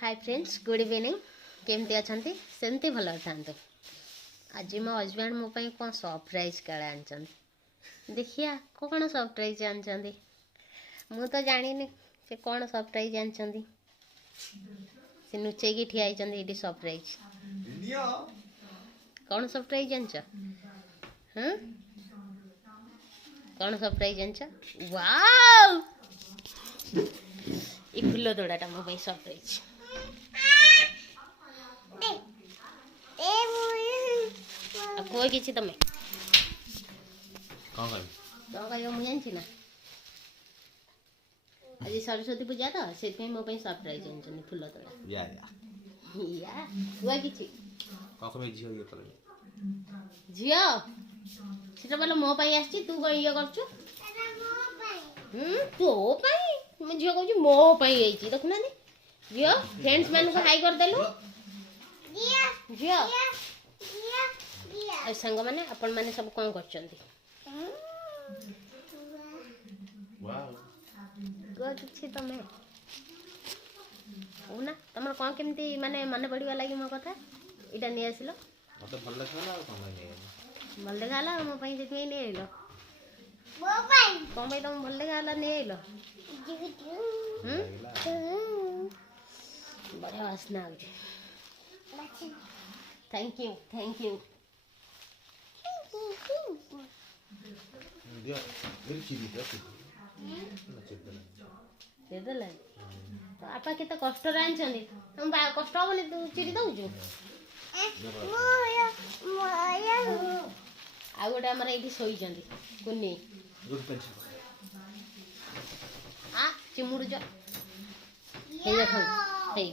hi friends good evening केमती अच्छा सेमती भल था आज मो हजबैंड मो कौन सरप्राइज काले आन देखिया कौन सरप्राइज आन मु तो जानी से कौन सरप्राइज आन से नुचेकी ठिया ये सरप्राइज कौन सरप्राइज आन कौन सरप्राइज आन वाओ ये फुल तोड़ाटा मो सरप्राइज कोई किसी तमें कौन कह मुझे जानची ना आज सरस्वती पूजा तो से मो सरप्राइज आनी फुल तोड़ा या हुआ किसी कौन में झियो ये कर झियो सेटा बोलो मो पई आछि तू कोन ये करछु तो पई मैं झियो कहू मो पई आइछि देखु ना झियो फ्रेंड्स मान को हाई कर देलु झियो आ संग माने अपन माने सब कोन करचंती वाओ को किछि तमे ओना तमर कोन केमती माने मन पड़िवा लागि मो कथा इटा नि आसिलो मते भल लागला कोन नहीं भल देखाला मो पई देखै नै आइलो मो पई कोन पई तुम भल देखाला नै आइलो बड़ा वासना आउछ थैंक यू दिया मेरी चिड़ी दे ना चिड़ी दे देले तो आपा केते कष्ट रे आनछंदी हम कष्ट होबनी तू चिड़ी दउछु आ गोटे हमर एठी सोईचंदी कुन्नी गुड पेंशन आ चिमुड़ जा हे देखो हे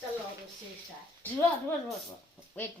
चलो रोसे स्टार्ट रो वेट